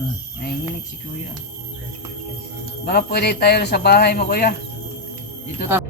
Nanginginig si kuya. Baka pwede tayo sa bahay mo kuya. Dito tayo.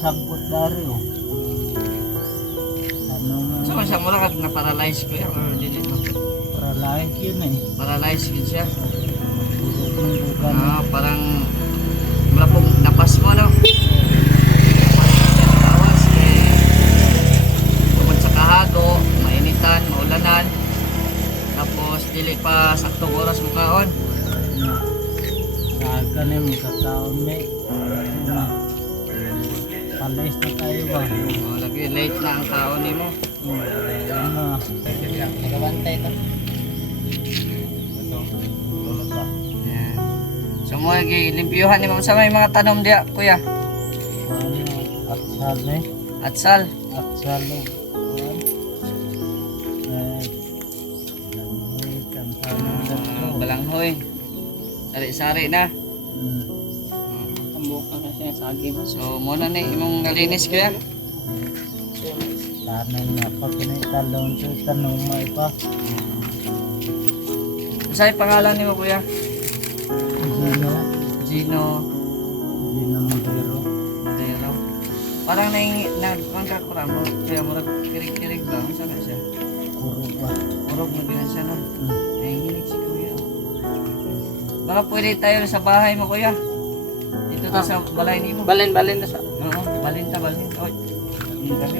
Sabot dari oh. So sa mura ka na-paralyze kuya or dili no? Paralyze yun eh. Paralyze yun siya. Dugan. Parang wala pong napas mo no? Tawas tungkol sa kahago, mainitan, maulanan. Tapos dili pa saktong oras mo kaon. Saga na yung kataon may. Palis na tayo ba? Lagi late na ang kaon ni mo. Magabantay na. Ayan. So mo limpyuhan ni mo sa may mga tanom diya kuya. Atsal eh. Atsal. Atsal oh. Balanghoy. Sari-sari na. So muna ni imong nalinis kuya. Tanay na pa kinitalong sa tanong mo ipa. Sa'yo pangalan ni mo kuya? Gino. Gino. Gino Modero. Modero. Parang nagpangkak ko mo. Kaya murag kirig-kirig ba? Ang sana siya? Kurog ba? Kurog na din siya no? Nanginginig si kuya. Baka pwede tayo sa bahay mo kuya. Dito ta sa balay ni mo. Balin na sa. Oo, balin. Oy.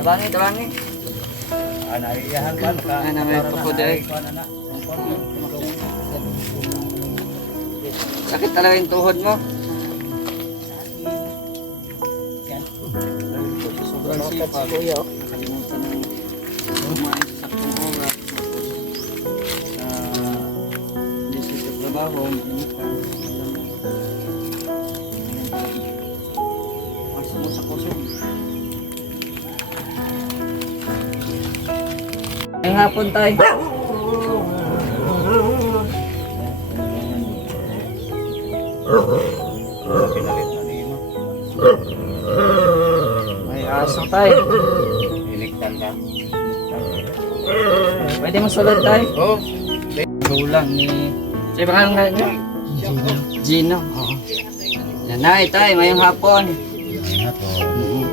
Tabangi. Iyahan ba? Ana may pakuday. Sakit talaga yung tuhod mo. Sobrang sipag. Kuya. trabaho. Masuk mo sa kusog. Ngayong hapon tayo. Pinalit na nino. May aso tayo. Iliktan ka. Pwede masulod tayo. Oh. Gulang ni... Siya ba nga niyo? Gino. Oo. Yan na, tayo. Ngayong hapon. Ano to?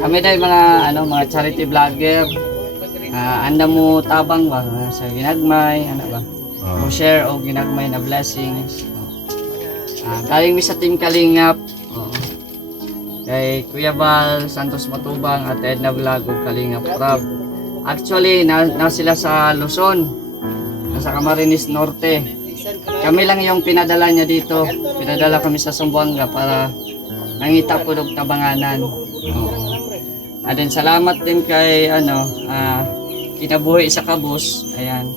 Kami dahil mga mga charity vlogger. Anda mo tabang ba sa ginagmay, ano ba? O share o ginagmay na blessings. Galing mi sa Team Kalingap. Kay Kuya Val Santos Matubang at Edna Vlog ug Kalingap Prab. Actually, na sila sa Luzon. Nasa Camarines Norte. Kami lang yung pinadala niya dito. Pinadala kami sa Zamboanga para nangita po ng tabanganan. And then salamat din kay Kinabuhi sa Kabus. Ayan.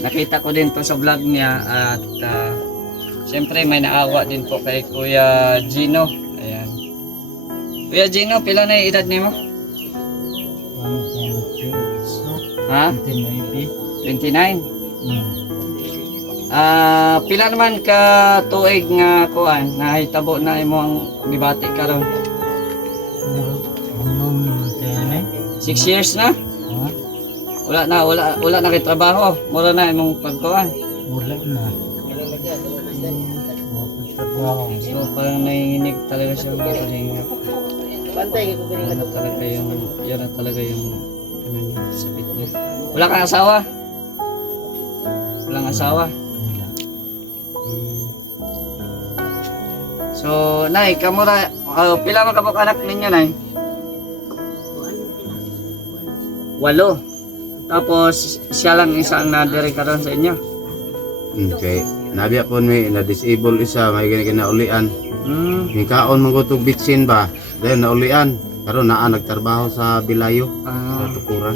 Nakita ko din to sa vlog niya at siyempre may naawa din po kay Kuya Gino. Ayan. Kuya Gino, pila na yung edad niyo? Ha? 29? Pila naman ka tuig nga kuan na hitabo na imong gibati karon? 6 years na? Wala na kay trabaho. Mura na imong pagkuan. Wala na. So parang nanginginig talaga siya mga kalingap. Yan na talaga yung ano niya, sakit niya. Wala kang asawa? Walang asawa? So, Nay, kamura, pila man kabuk anak ninyo, Nay? 8. Tapos, siya lang isang nadiri karon sa inyo. Okay. Nabiya po may na-disable isa, may kinaulian. May kaon mong kutog bitsin ba? Dahil naulian. Karon naa nagtrabaho sa Bilayo, sa Tukuran.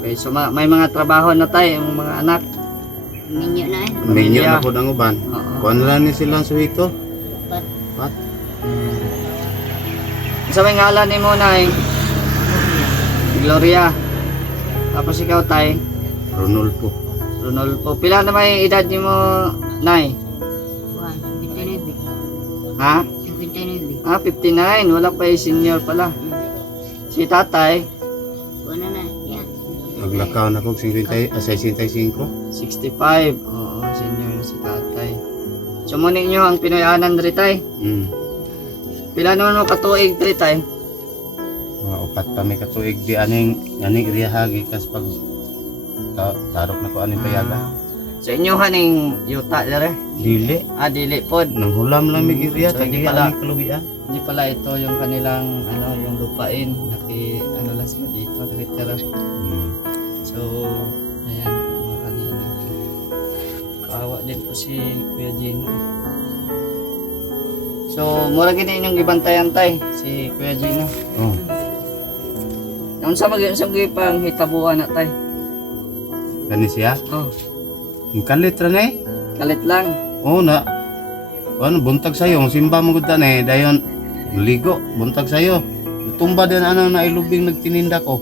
Okay, so may mga trabaho na tayo, yung mga anak. Minyo na Minyo na po ang uban. Kuan lang ni silang suwito. Pat. Sa may ngalan ni mo, Nay? Gloria. Tapos ikaw, Tay? Ronolpo. Ronolpo. Pila na may edad ni mo, Nay? 59. Ha? 59. 59. Wala pa yung senior pala. Si Tatay? Wala na. Yan. Naglakaw na ko 65. 65. Oo, senior na si Tatay. So mo ninyo ang Pinoyanan diri, Tay? Pila naman mo katuig diri, Tay? Mga upat pa may katuig di aning iriyahagi kas pag tarok na ko aning payaga. Sa inyo haning yuta dere? Dili. Dili pod. Nang hulam lang may iriya. So, hindi Tagi pala- aning kalugian. Hindi pala ito yung kanilang yung lupain. Lang sila dito, nakitira. So, ayan mga kanina. Kaawa din po si Kuya Gino. So, mura gini inyong gibantayan, Tay, si Kuya Gino. Oh. Yung sa pang hitabuan na, Tay. Kani siya? Oh, Ang kalit ra na kalit lang. Oo na. Ano, buntag sa'yo. Ang simba mo gud na dayon ligo, buntag sa'yo. Natumba din nailubing nagtininda ko.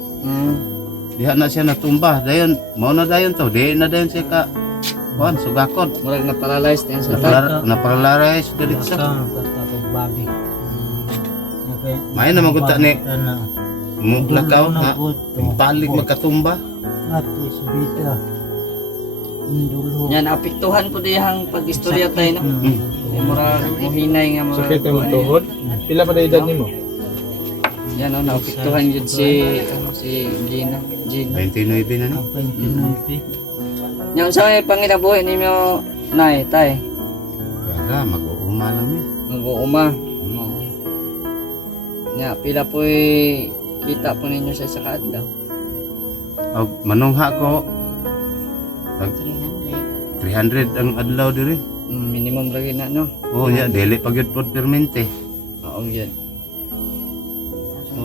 Diha na siya natumba. Dayon, mao na dayon to. Di na dayon siya ka sugakod. Murag na paralyzed din sa Tay. Naparalaray siya dito sa. babi. May naman gud ni lakaw na balik magkatumba. Ato subita. Indulho. Yan, apektuhan po diyang pag-istorya tayo, no? Murag muhinay nga mga... Sakit ka matuhod? Pila pa na edad nimo? Yan, naapektuhan yun si Gino. 29 na ni. Ang Pinoy. Yan, sa may panginabuhi ninyo, Nay, Tay, Kaya mag-uuma lang ni. mag-uuma. Nga, pila po kita po ninyo sa isa kaadlaw. Manungha ko 300. 300 ang adlaw diri. Minimum lagi na, no? Oh, ya dili pa gyud pod permente. Oo, yan. So,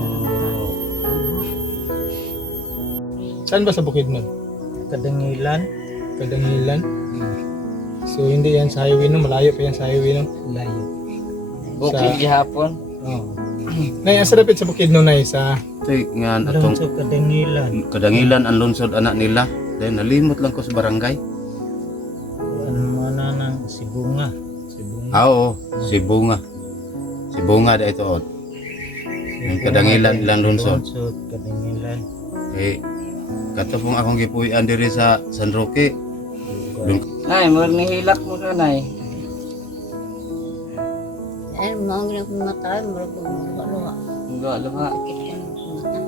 Saan ba sa bukid mo? Kadangilan. Kadangilan? So hindi yan sa highway no, malayo pa yan sa highway no. Layo. Bukid gihapon. Oh. Nay, asa dapit sa bukid no nay sa Tay nga Doon atong sa kadangilan. kadangilan ang lungsod anak nila. Then nalimot lang ko sa barangay. Ano mana ng Sibunga. Sibunga. Oo, Sibunga. Sibunga da ito. Yung kadangilan ilang lungsod. Lungsod, kadangilan. Eh, kato pong akong gipuy-an diri sa San Roque. Nay, murag nihilak mo ka, nay. Ay, mga gina kong mata, marag kong luha-luha. Luha-luha. Sakit ka ng mata.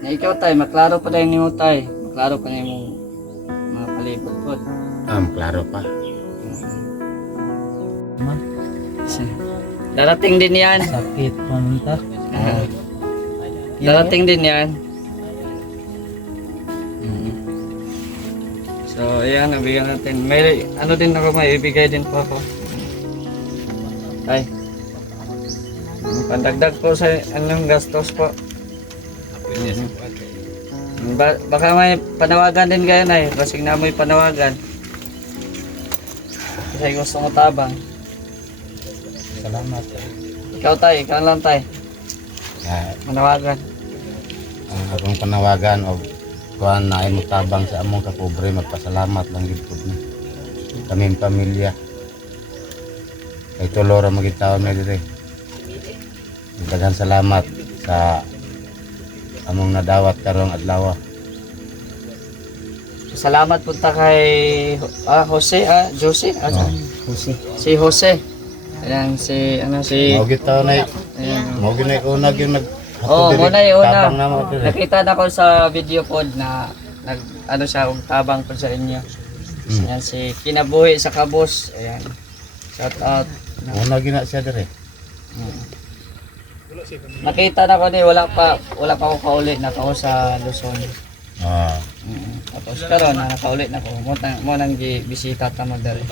Na ikaw, tay, maklaro pa dahil ni mo, tay. Maklaro pa na yung mga palibot po. Klaro pa. Ma, Darating din yan. sakit panunta. Darating din yan. So, ayan, nabigyan natin. May, ano din ako, may ibigay din po ako. Ay. Pandagdag po sa anong gastos po. Baka may panawagan din kayo, nay. Basig na mo'y panawagan. Kasi gusto mo tabang. Salamat. Ikaw, tay. Ikaw lang, tay. Panawagan. Ang akong panawagan o kuan na ay mutabang sa among kapobre magpasalamat lang gid pud ni. Kaming pamilya. Kay tulo ra magitaon na dire. Daghang salamat sa among nadawat karong adlaw. Salamat po ta kay Jose, Jose, Pusi. si Jose. Ayan, si, ano, si, Mao gitaw na ayan. mao ginay unag yung nag Oo, muna yung una. Tabang na mo dire. Nakita na ko sa video pod na ano siya, tabang po sa inyo. Ayan, si Kinabuhi sa Kabos. Ayan. Shout out. Una gina siya dire. Nakita na ko ni wala pa ako kaulit na ako sa Luzon. Ah, Tapos karon na nakaulit na ko. Mo nang bisita ta mo dali.